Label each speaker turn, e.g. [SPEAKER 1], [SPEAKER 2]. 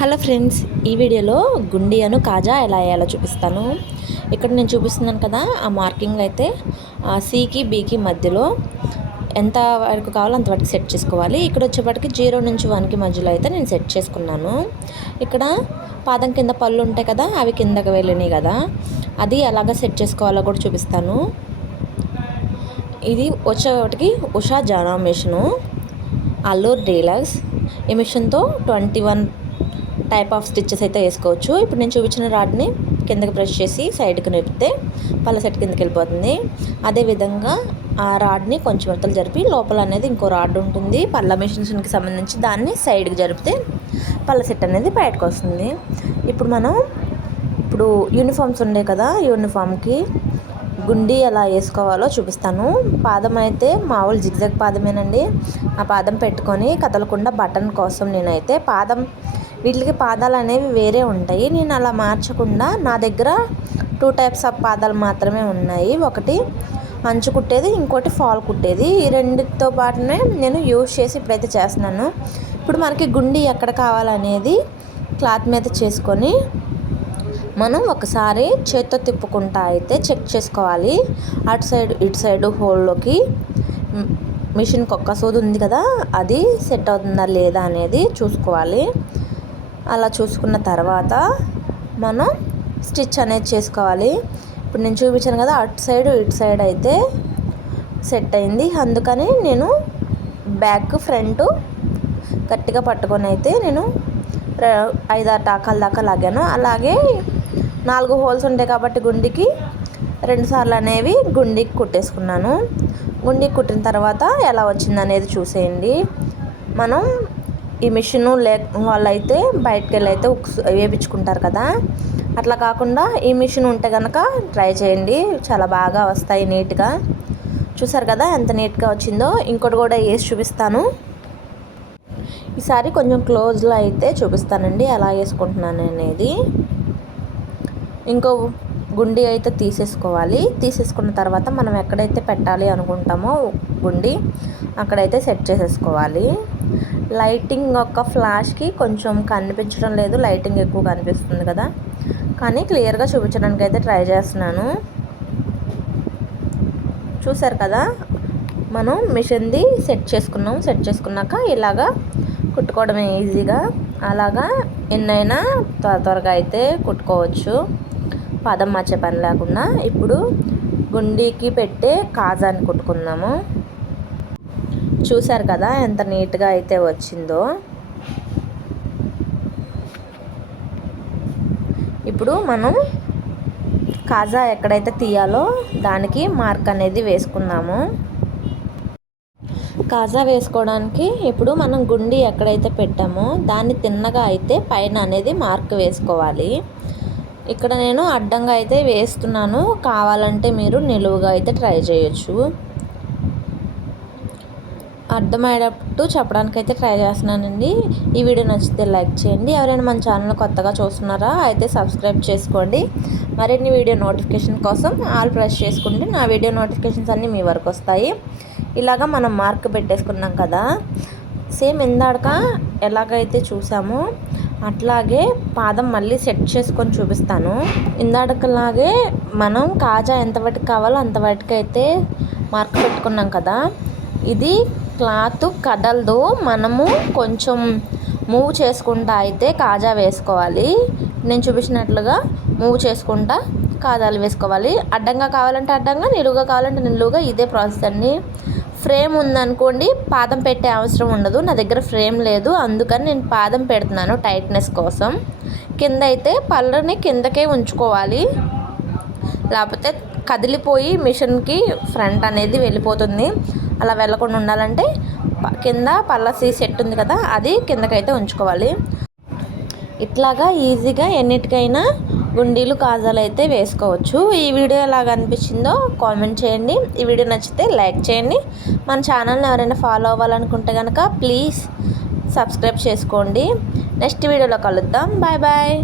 [SPEAKER 1] Hello friends ఈ వీడియోలో గుండియను కాజా ఎలా వేయాలో చూపిస్తాను. ఇక్కడ నేను చూపిస్తున్నాను కదా ఆ మార్కింగ్ అయితే సికి బీకి మధ్యలో ఎంత వరకు కావాలో అంతవరకు సెట్ చేసుకోవాలి. ఇక్కడ వచ్చేప్పటికి జీరో నుంచి వన్కి మధ్యలో అయితే నేను సెట్ చేసుకున్నాను. ఇక్కడ పాదం కింద పళ్ళు ఉంటాయి కదా అవి కిందకి వెళ్ళినాయి కదా అది ఎలాగ సెట్ చేసుకోవాలో కూడా చూపిస్తాను. ఇది వచ్చేటికి ఉషా జానా మిషను అల్లూర్ డీలక్స్ ఈ మిషన్తో twenty one type of stitches అయితే వేసుకోవచ్చు. ఇప్పుడు నేను చూపించిన రాడ్ని కిందకి ప్రెస్ చేసి సైడ్కి నెప్పితే పళ్ళ సెట్ కిందకి వెళ్ళిపోతుంది. అదేవిధంగా ఆ రాడ్ని కొంచెం మెత్తలు జరిపి లోపల అనేది ఇంకో రాడ్ ఉంటుంది. పళ్ళ మిషన్స్కి సంబంధించి దాన్ని సైడ్కి జరిపితే పళ్ళ సెట్ అనేది బయటకు వస్తుంది. ఇప్పుడు మనం ఇప్పుడు యూనిఫామ్స్ ఉండే కదా యూనిఫామ్కి గుండి ఎలా వేసుకోవాలో చూపిస్తాను. పాదం అయితే మామూలు జిగ్జాగ్ పాదమేనండి. ఆ పాదం పెట్టుకొని కదలకుండా బటన్ కోసం నేనైతే పాదం వీటికి పాదాలు అనేవి వేరే ఉంటాయి. నేను అలా మార్చకుండా నా దగ్గర టూ టైప్స్ ఆఫ్ పాదాలు మాత్రమే ఉన్నాయి. ఒకటి అంచు కుట్టేది ఇంకోటి ఫాల్ కుట్టేది. ఈ రెండితో పాటునే నేను యూజ్ చేసి ఇప్పుడైతే చేస్తున్నాను. ఇప్పుడు మనకి గుండి ఎక్కడ కావాలనేది క్లాత్ మీద చేసుకొని మనం ఒకసారి చేత్తో తిప్పుకుంటా అయితే చెక్ చేసుకోవాలి. అటు సైడ్ ఇటు సైడ్ హోల్లోకి మిషన్కి ఒక్క సూది ఉంది కదా అది సెట్ అవుతుందా లేదా అనేది చూసుకోవాలి. అలా చూసుకున్న తర్వాత మనం స్టిచ్ అనేది చేసుకోవాలి. ఇప్పుడు నేను చూపించాను కదా అటు సైడ్ ఇటు సైడ్ అయితే సెట్ అయింది. అందుకని నేను బ్యాక్ ఫ్రంట్ గట్టిగా పట్టుకొని అయితే నేను ఐదారు టాకాల దాకా లాగాను. అలాగే నాలుగు హోల్స్ ఉంటాయి కాబట్టి గుండికి రెండుసార్లు అనేవి గుండికి కుట్టేసుకున్నాను. గుండికి కుట్టిన తర్వాత ఎలా వచ్చింది అనేది చూసేయండి. మనం ఈ మిషన్ లే వాళ్ళైతే బయటకు వెళ్ళి అయితే ఉక్స్ వేపించుకుంటారు కదా. అట్లా కాకుండా ఈ మిషన్ ఉంటే కనుక ట్రై చేయండి. చాలా బాగా వస్తాయి నీట్గా. చూసారు కదా ఎంత నీట్గా వచ్చిందో? ఇంకోటి కూడా వేసి చూపిస్తాను. ఈసారి కొంచెం క్లోజ్లో అయితే చూపిస్తానండి. ఎలా వేసుకుంటున్నాను అనేది. ఇంకో గుండి అయితే తీసేసుకోవాలి. తీసేసుకున్న తర్వాత మనం ఎక్కడైతే పెట్టాలి అనుకుంటామో గుండి అక్కడైతే సెట్ చేసేసుకోవాలి. లైటింగ్ ఒక ఫ్లాష్కి కొంచెం కనిపించడం లేదు. లైటింగ్ ఎక్కువ కనిపిస్తుంది కదా. కానీ క్లియర్గా చూపించడానికి అయితే ట్రై చేస్తున్నాను. చూసారు కదా? మనం మిషన్ది సెట్ చేసుకున్నాం. సెట్ చేసుకున్నాక ఇలాగా కుట్టుకోవడమే ఈజీగా. అలాగా ఎన్నైనా త్వర త్వరగా అయితే కుట్టుకోవచ్చు. పాదం మార్చే పని లేకుండా ఇప్పుడు గుండీకి పెట్టే కాజాన్ని కుట్టుకుందాము. చూశారు కదా ఎంత నీట్గా అయితే వచ్చిందో. ఇప్పుడు మనం కాజా ఎక్కడైతే తీయాలో దానికి మార్క్ అనేది వేసుకుందాము. కాజా వేసుకోవడానికి ఇప్పుడు మనం గుండి ఎక్కడైతే పెట్టామో దాన్ని తిన్నగా అయితే పైన అనేది మార్క్ వేసుకోవాలి. ఇక్కడ నేను అడ్డంగా అయితే వేస్తున్నాను. కావాలంటే మీరు నిలువుగా అయితే ట్రై చేయొచ్చు. అర్థమయ్యేటట్టు చెప్పడానికి అయితే ట్రై చేస్తున్నానండి. ఈ వీడియో నచ్చితే లైక్ చేయండి. ఎవరైనా మన ఛానల్ కొత్తగా చూస్తున్నారా అయితే సబ్స్క్రైబ్ చేసుకోండి. మరిన్ని వీడియో నోటిఫికేషన్ కోసం ఆల్ ప్రెస్ చేసుకుంటే నా వీడియో నోటిఫికేషన్స్ అన్నీ మీ వరకు వస్తాయి. ఇలాగా మనం మార్క్ పెట్టేసుకున్నాం కదా. సేమ్ ఇందాక ఎలాగైతే చూసామో అట్లాగే పాదం మళ్ళీ సెట్ చేసుకొని చూపిస్తాను. ఇందాకలాగే మనం కాజా ఎంతవరకు కావాలో అంతవరకు అయితే మార్క్ పెట్టుకున్నాం కదా. ఇది క్లాత్ కదలదు మనము కొంచెం మూవ్ చేసుకుంటా అయితే కాజా వేసుకోవాలి. నేను చూపించినట్లుగా మూవ్ చేసుకుంటా కాజాలు వేసుకోవాలి. అడ్డంగా కావాలంటే అడ్డంగా నిలువుగా కావాలంటే నిలువుగా ఇదే ప్రాసెస్ అండి. ఫ్రేమ్ ఉందనుకోండి పాదం పెట్టే అవసరం ఉండదు. నా దగ్గర ఫ్రేమ్ లేదు. అందుకని నేను పాదం పెడుతున్నాను టైట్నెస్ కోసం. కింద అయితే పళ్ళని కిందకే ఉంచుకోవాలి. లేకపోతే కదిలిపోయి మిషన్కి ఫ్రంట్ అనేది వెళ్ళిపోతుంది. అలా వెళ్ళకుండా ఉండాలంటే కింద పళ్ళ సీ సెట్ ఉంది కదా అది కిందకైతే ఉంచుకోవాలి. ఇట్లాగా ఈజీగా ఎన్నిటికైనా గుండీలు కాజాలు అయితే వేసుకోవచ్చు. ఈ వీడియో ఎలాగ అనిపించిందో కామెంట్ చేయండి. ఈ వీడియో నచ్చితే లైక్ చేయండి. మన ఛానల్ని ఎవరైనా ఫాలో అవ్వాలనుకుంటే కనుక ప్లీజ్ సబ్స్క్రైబ్ చేసుకోండి. నెక్స్ట్ వీడియోలో కలుద్దాం. Bye bye.